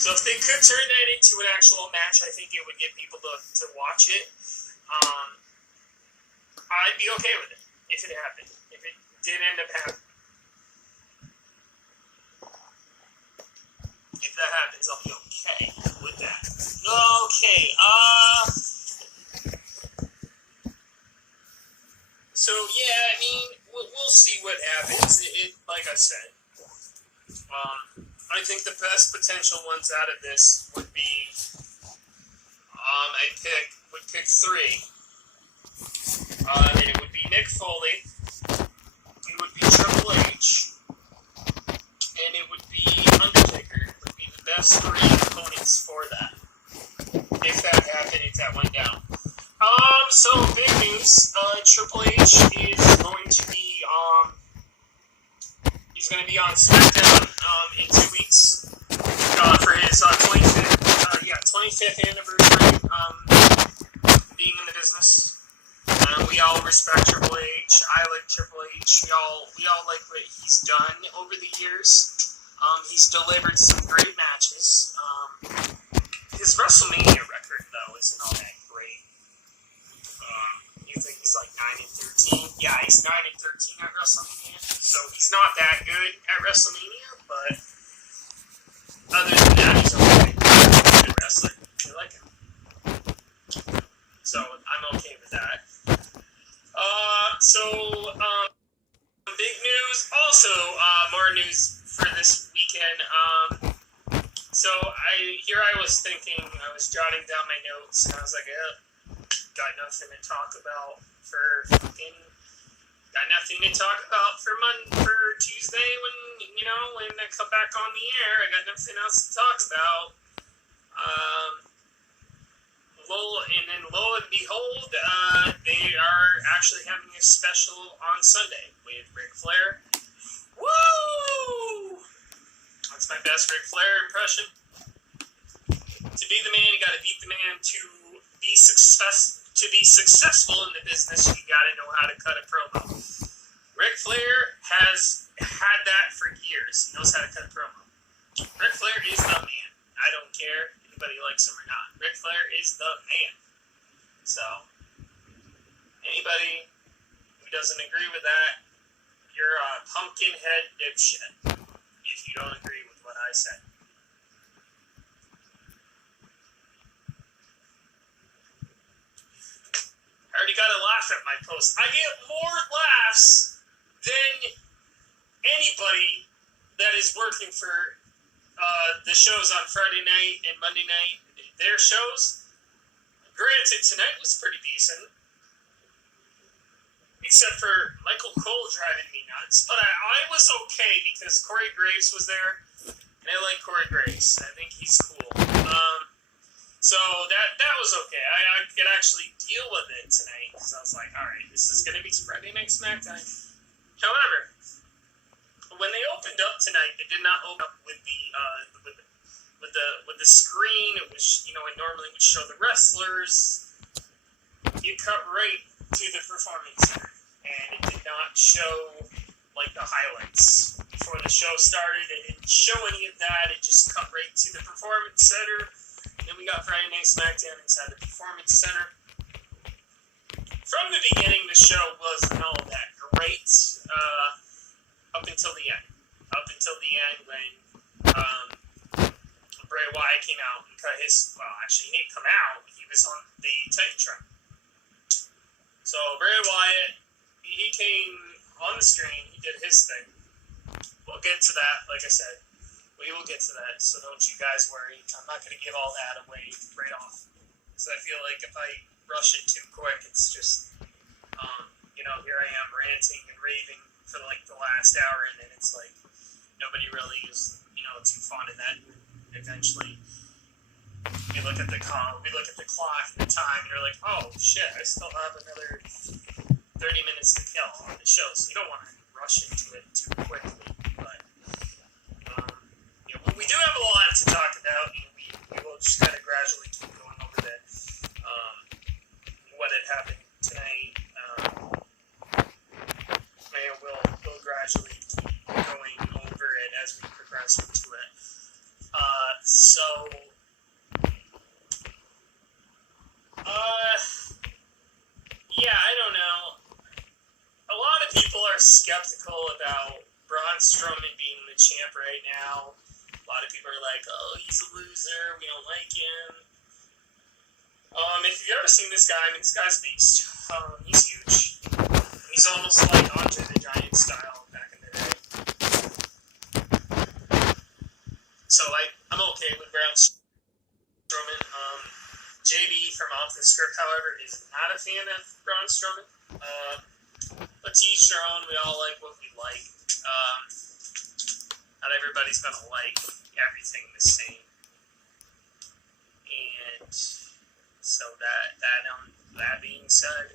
So if they could turn that into an actual match, I think it would get people to watch it. I'd be okay with it if it happened. If it did end up happening. If that happens, I'll be okay with that. Okay, so yeah, I mean, we'll see what happens. Like I said, I think the best potential ones out of this would be, would pick three. And it would be Mick Foley, it would be Triple H, and it would be Undertaker. It would be the best three opponents for that. If that happened, if that went down. So big news, Triple H is going to be, he's going to be on SmackDown, in 2 weeks, for his, 25th anniversary, being in the business. We all respect Triple H. I like Triple H. We all like what he's done over the years. He's delivered some great matches. His WrestleMania record, though, isn't all that great. You think he's like 9-13? Yeah, he's 9-13 at WrestleMania. So he's not that good at WrestleMania, but other than that, he's okay. He's a good wrestler. I like him. So I'm okay with that. Big news. Also, more news for this weekend. I was thinking, I was jotting down my notes, and I was like, got nothing to talk about for Tuesday when I come back on the air. I got nothing else to talk about. Lo and behold, they are actually having a special on Sunday with Ric Flair. Woo! That's my best Ric Flair impression. To be the man, you got to beat the man. To be successful in the business, you got to know how to cut a promo. Ric Flair has had that for years. He knows how to cut a promo. Ric Flair is the man. I don't care if anybody likes him or not. Ric Flair is the man. So, anybody who doesn't agree with that, you're a pumpkin head dipshit if you don't agree with what I said. I already got a laugh at my post. I get more laughs than anybody that is working for the shows on Friday night and Monday night. Their shows, granted, tonight was pretty decent. Except for Michael Cole driving me nuts. But I was okay because Corey Graves was there. And I like Corey Graves. I think he's cool. So that was okay. I could actually deal with it tonight. Because I was like, alright, this is going to be Friday Night SmackDown. However, when they opened up tonight, they did not open up with the screen. It was, it normally would show the wrestlers. You cut right to the Performance Center, and it did not show like the highlights before the show started. It didn't show any of that. It just cut right to the Performance Center. Then we got Friday Night SmackDown inside the Performance Center. From the beginning, the show wasn't all that great up until the end. Up until the end when Bray Wyatt came out and cut his. Well, actually, he didn't come out. He was on the Titantron. So Bray Wyatt, he came on the screen, he did his thing. We'll get to that, like I said. We will get to that, so don't you guys worry. I'm not going to give all that away right off. Because I feel like if I rush it too quick, it's just, here I am ranting and raving for like the last hour, and then it's like, nobody really is, too fond of that. Eventually, we look at the clock and the time, and you're like, oh shit, I still have another 30 minutes to kill on the show, so you don't want to rush into it too quickly. But we do have a lot to talk about, and we will just kind of gradually keep going over what had happened tonight. And we'll gradually keep going over it as we progress into it. So skeptical about Braun Strowman being the champ right now. A lot of people are like, oh, he's a loser, we don't like him. If you've ever seen this guy, I mean, this guy's a beast. He's huge. He's almost like Andre the Giant style back in the day. So I'm okay with Braun Strowman. JB from Off the Script, however, is not a fan of Braun Strowman. But to each their own, we all like what we like. Not everybody's gonna like everything the same. And so that being said,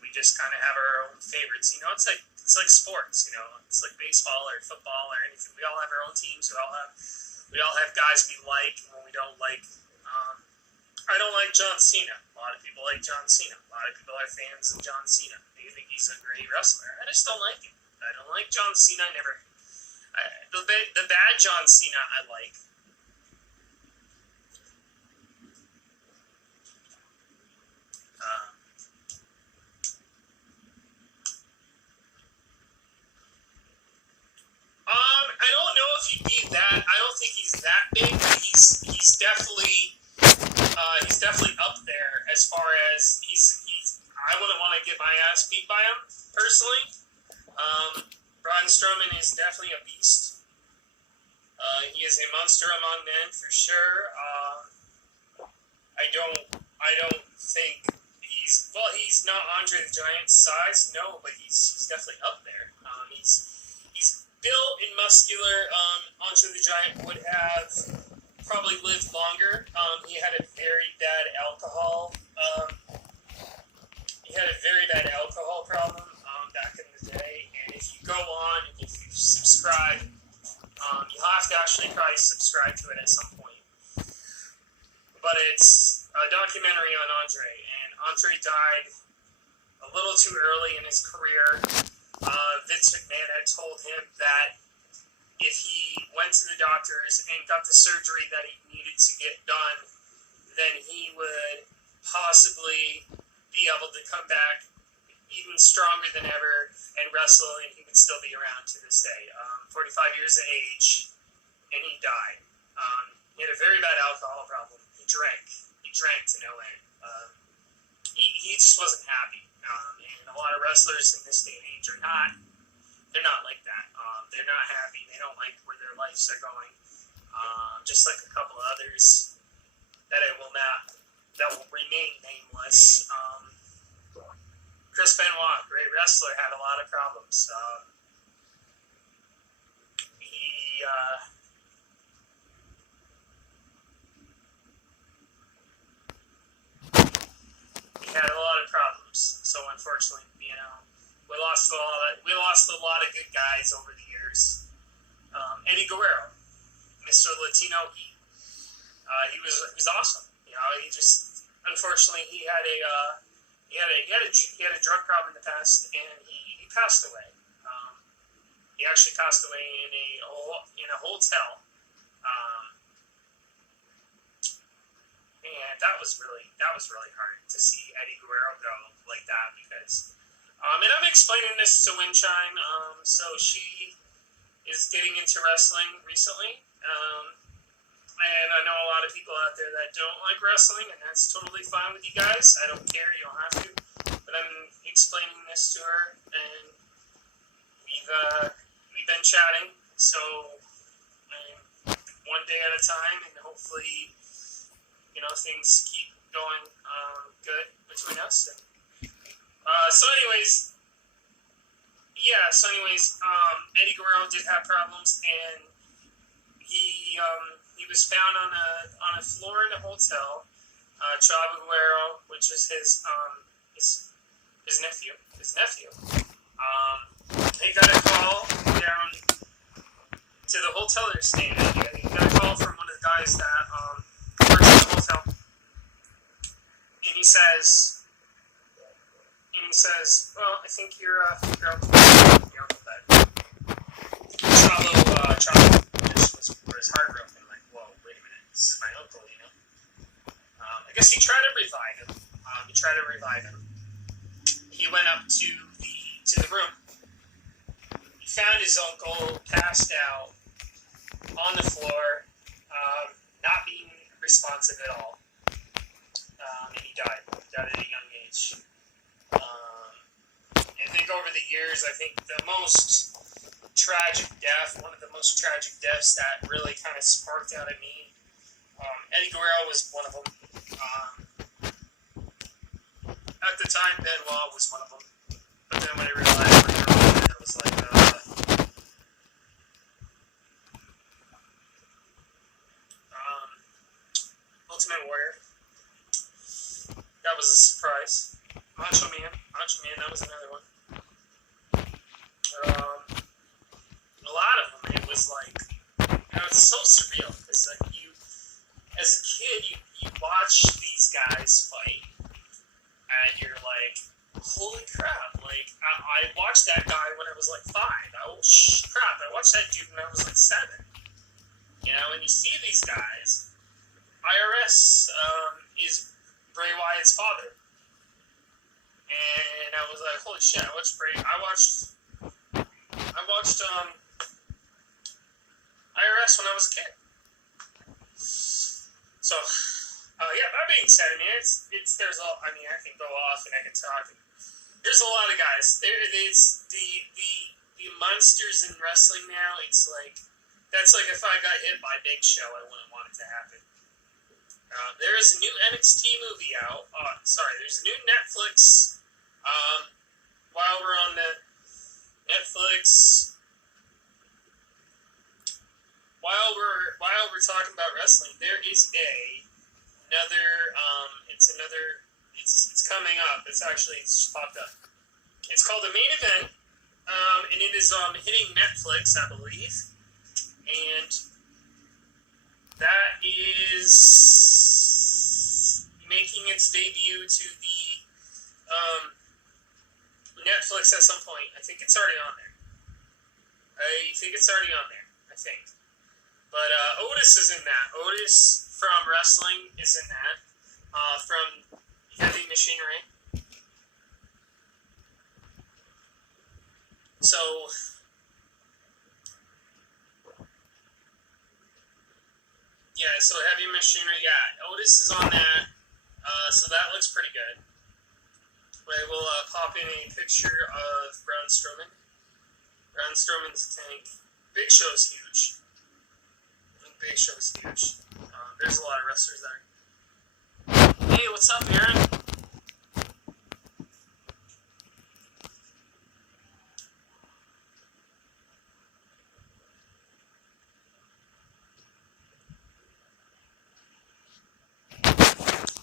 we just kind of have our own favorites. You know, it's like sports. You know, it's like baseball or football or anything. We all have our own teams. We all have guys we like and when we don't like. I don't like John Cena. A lot of people like John Cena. A lot of people are fans of John Cena. They think he's a great wrestler. I just don't like him. I don't like John Cena. The bad John Cena I like. I don't know if he'd be that. I don't think he's that big, but he's definitely up there as far as he's. I wouldn't want to get my ass beat by him personally. Braun Strowman is definitely a beast. He is a monster among men for sure. I don't think he's not Andre the Giant's size, no, but he's definitely up there. He's built and muscular. Andre the Giant would have probably lived longer. He had a very bad alcohol. He had a very bad alcohol problem back in the day. And if you go on and if you subscribe, you'll have to actually probably subscribe to it at some point. But it's a documentary on Andre, and Andre died a little too early in his career. Vince McMahon had told him that if he went to the doctors and got the surgery that he needed to get done, then he would possibly be able to come back even stronger than ever and wrestle, and he would still be around to this day. 45 years of age, and he died. He had a very bad alcohol problem. He drank to no end. He just wasn't happy. And a lot of wrestlers in this day and age they're not like that. They're not happy. They don't like where their lives are going. Just like a couple of others that will remain nameless. Chris Benoit, great wrestler, had a lot of problems. He had a lot of problems. So unfortunately, we lost a lot of good guys over the years. Eddie Guerrero, Mr. Latino Heat. He was awesome. He just unfortunately he had a drug problem in the past, and he passed away. He actually passed away in a hotel. And that was really hard to see Eddie Guerrero go like that because. And I'm explaining this to Windchime. So she is getting into wrestling recently. And I know a lot of people out there that don't like wrestling, and that's totally fine with you guys. I don't care. You don't have to. But I'm explaining this to her, and we've been chatting. So one day at a time, and hopefully, things keep going good between us. And, So anyways, Eddie Guerrero did have problems, and he was found on a floor in a hotel. Chavo Guerrero, which is his nephew. He got a call down to the hotel they're staying at. He got a call from one of the guys that works at the hotel, and he says, well, I think you're out the bed. Chavo just was heartbroken, like, whoa, wait a minute, this is my uncle, I guess he tried to revive him. he went up to the room. He found his uncle passed out on the floor, not being responsive at all, and he died. He died at a young age. I think over the years, I think the most tragic death, one of the most tragic deaths that really kind of sparked out at me, Eddie Guerrero was one of them. At the time, Benoit was one of them. But then when I realized later on, it was like, Ultimate Warrior. That was a surprise. Macho Man, that was another one. A lot of them, it was like, it's so surreal, because like as a kid, you watch these guys fight, and you're like, holy crap, like, I watched that guy when I was like 5. Crap, I watched that dude when I was like 7. You know, and you see these guys. IRS is Bray Wyatt's father. And I was like, holy shit, I watched IRS when I was a kid. So, that being said, I mean, I can go off and I can talk. There's a lot of guys. It's the monsters in wrestling now. It's like, that's like if I got hit by Big Show, I wouldn't want it to happen. There is a new NXT movie out. There's a new Netflix. While we're on the Netflix, while we're talking about wrestling, there is another. It's coming up. It's popped up. It's called The Main Event, and it is hitting Netflix, I believe, and that is making its debut to the Netflix at some point. I think it's already on there. But Otis is in that. Otis from wrestling is in that. From Heavy Machinery. So Heavy Machinery, Otis is on that. So that looks pretty good. I will pop in a picture of Braun Strowman. Braun Strowman's tank. Big Show's huge. There's a lot of wrestlers there. Hey, what's up, Aaron?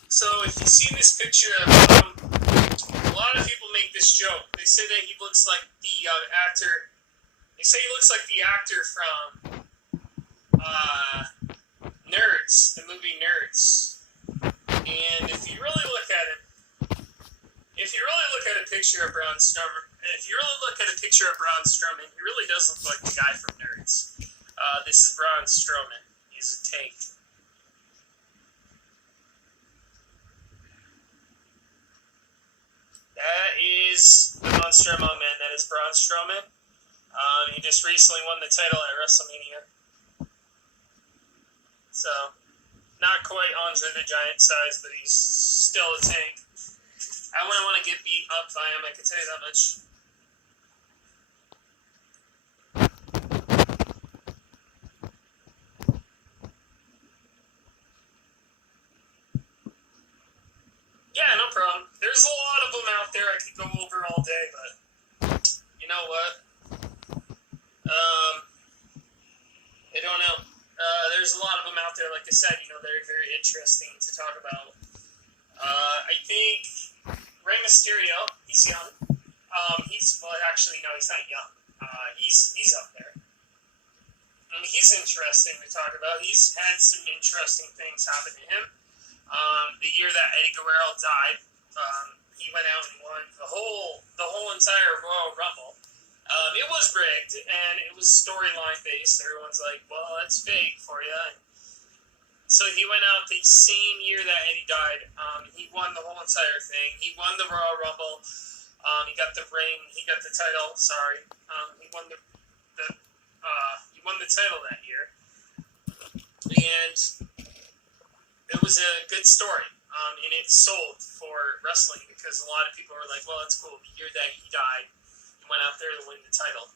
So, if you see this picture of a lot of people make this joke. They say that he looks like the actor. They say he looks like the actor from Nerds, the movie Nerds. And if you really look at it, a picture of Braun Strowman, he really does look like the guy from Nerds. This is Braun Strowman. He's a tank. That is the Monster Among Men. That is Braun Strowman. He just recently won the title at WrestleMania. So, not quite Andre the Giant size, but he's still a tank. I wouldn't want to get beat up by him, I can tell you that much. Yeah, no problem. There's a lot of them out there I could go over all day, but you know what? I don't know. There's a lot of them out there, like I said, they're very interesting to talk about. I think Rey Mysterio, he's young. He's not young. He's up there. And he's interesting to talk about. He's had some interesting things happen to him. The year that Eddie Guerrero died, he went out and won the whole entire Royal Rumble. It was rigged, and it was storyline based. Everyone's like, well, that's fake for you. And so he went out the same year that Eddie died. He won the whole entire thing. He won the Royal Rumble. He got the ring. He got the title. Sorry, he won he won the title that year, and it was a good story. And it sold for wrestling because a lot of people were like, "Well, that's cool." The year that he died, he went out there to win the title.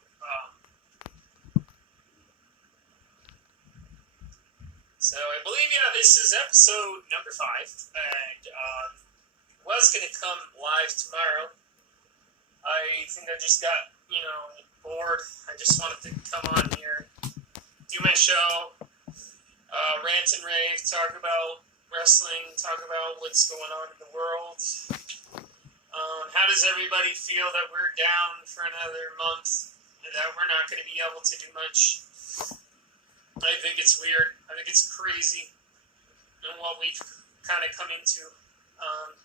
So I believe, this is episode number 5, and was going to come live tomorrow. I think I just got, bored. I just wanted to come on here, do my show, rant and rave, talk about wrestling, talk about what's going on in the world. How does everybody feel that we're down for another month, and that we're not going to be able to do much? I think it's weird. I think it's crazy and what we've kind of come into. I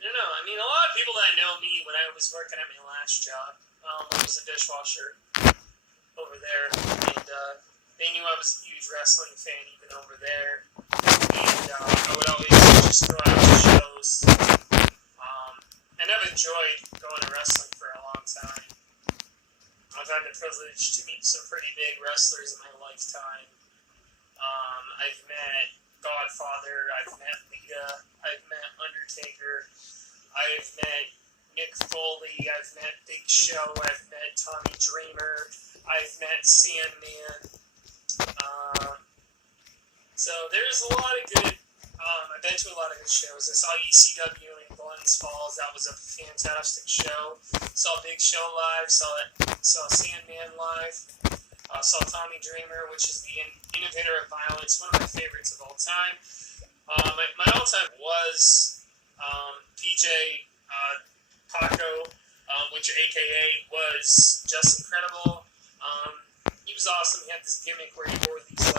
don't know. I mean, a lot of people that know me when I was working at my last job, I was a dishwasher over there, and they knew I was a huge wrestling fan even over there. And I would always just go out to shows. And I've enjoyed going to wrestling for a long time. I've had the privilege to meet some pretty big wrestlers in my lifetime. I've met Godfather, I've met Lita, I've met Undertaker, I've met Mick Foley, I've met Big Show, I've met Tommy Dreamer, I've met Sandman. So there's a lot of good, I've been to a lot of good shows. I saw ECW in Glens Falls, that was a fantastic show. Saw Big Show live, saw Sandman live, saw Tommy Dreamer, which is the innovator of violence, one of my favorites of all time. My all-time was PJ Paco, which AKA was Just Incredible. He was awesome. He had this gimmick where he wore these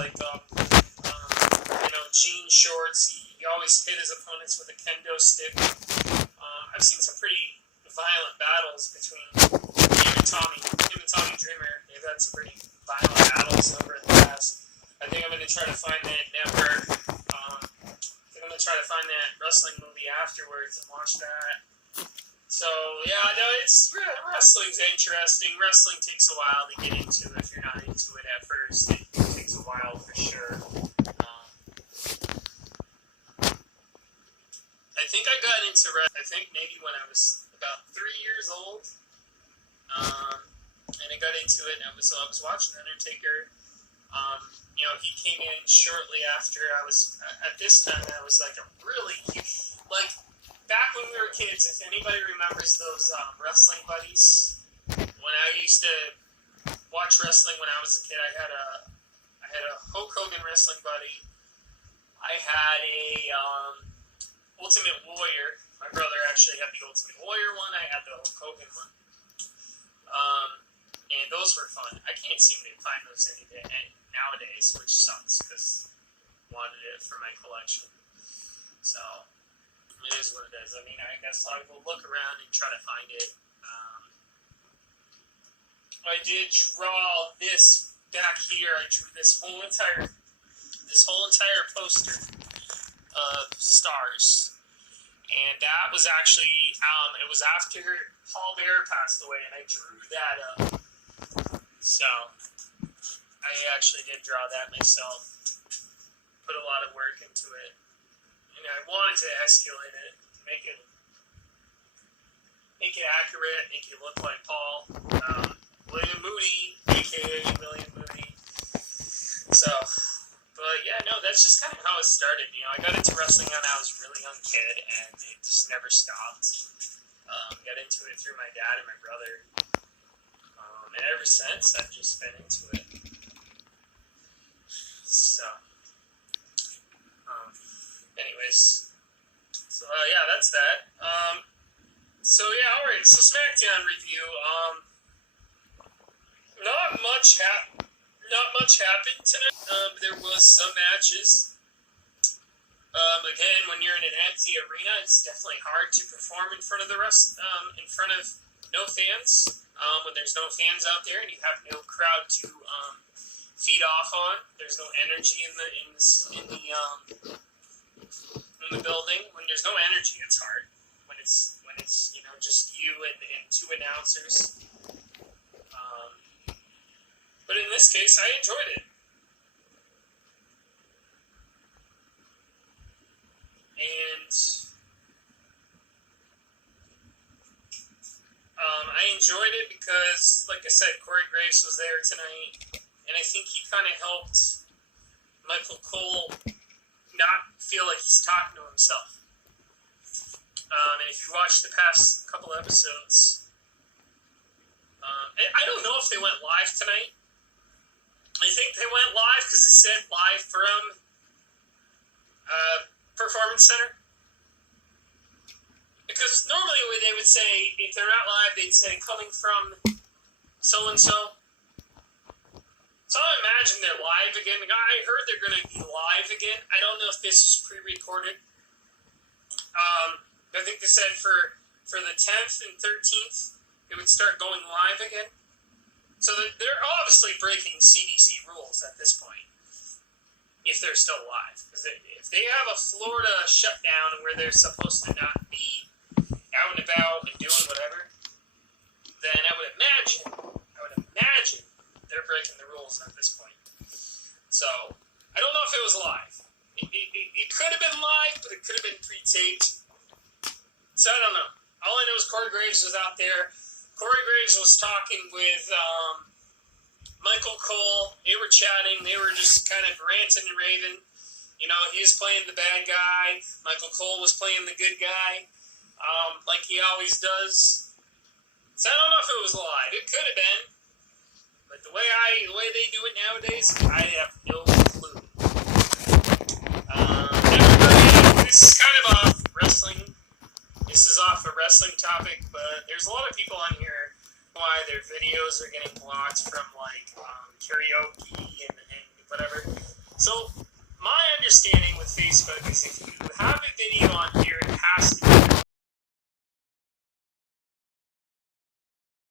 jean shorts. He always hit his opponents with a kendo stick. I've seen some pretty violent battles between him and Tommy Dreamer. They've had some pretty violent battles over the past. I think I'm going to try to find that network. I'm going to try to find that wrestling movie afterwards and watch that. So, wrestling's interesting. Wrestling takes a while to get into if you're not into it at first. It takes a while for sure. I think I got into wrestling, maybe when I was about 3 years old. And I got into it, and I was watching Undertaker. He came in shortly after at this time, I was like back when we were kids, if anybody remembers those wrestling buddies, when I used to watch wrestling when I was a kid, I had a Hulk Hogan wrestling buddy. I had a Ultimate Warrior. My brother actually had the Ultimate Warrior one. I had the Hulk Hogan one. And those were fun. I can't seem to find those nowadays, which sucks because I wanted it for my collection. So, it is what it is. I mean, I guess I will look around and try to find it. I did draw this back here. I drew this whole entire poster of stars. And that was actually, it was after Paul Bearer passed away, and I drew that up. So, I actually did draw that myself. Put a lot of work into it. And I wanted to escalate it, make it accurate, make it look like Paul. William Moody, a.k.a. William Moody. So, but yeah, no, that's just kind of how it started. I got into wrestling when I was a really young kid, and it just never stopped. Got into it through my dad and my brother. And ever since, I've just been into it. So, anyways. So, that's that. Alright, so SmackDown review. Not much happened tonight. There was some matches. Again, when you're in an empty arena, it's definitely hard to perform in front of in front of no fans. When there's no fans out there and you have no crowd to feed off on, there's no energy in the building. When there's no energy, it's hard. when it's just you and two announcers. But in this case, I enjoyed it. And I enjoyed it because, like I said, Corey Graves was there tonight, and I think he kind of helped Michael Cole not feel like he's talking to himself. And if you watch the past couple episodes, I don't know if they went live tonight. I think they went live because it said live from Performance Center. Because normally they would say, if they're not live, they'd say coming from so-and-so. So I imagine they're live again. I heard they're going to be live again. I don't know if this is pre-recorded. I think they said for the 10th and 13th, it would start going live again. So they're obviously breaking CDC rules at this point, if they're still live. Because if they have a Florida shutdown where they're supposed to not be out and about and doing whatever, then I would imagine they're breaking the rules at this point. So I don't know if it was live. It could have been live, but it could have been pre-taped. So I don't know. All I know is Corey Graves was out there. Corey Graves was talking with Michael Cole. They were chatting. They were just kind of ranting and raving. He was playing the bad guy. Michael Cole was playing the good guy, like he always does. So I don't know if it was live. It could have been. But the way they do it nowadays, I have no clue. Everybody, this is kind of off wrestling. This is off a wrestling topic, but there's a lot of people on here why their videos are getting blocked from karaoke and whatever. So my understanding with Facebook is if you